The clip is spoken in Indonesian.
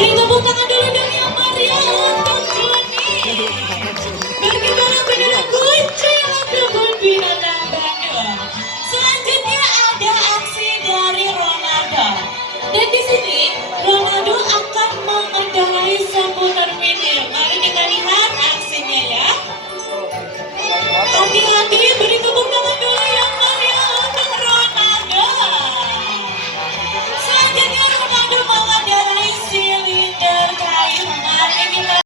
Beri tepuk tangan dulu dong yang meriah untuk Joni. Bagi para pendengar kunci lagu pun binatang Bandung. Selanjutnya ada aksi dari Ronaldo. Dan di sini Ronaldo akan mengendarai sambutan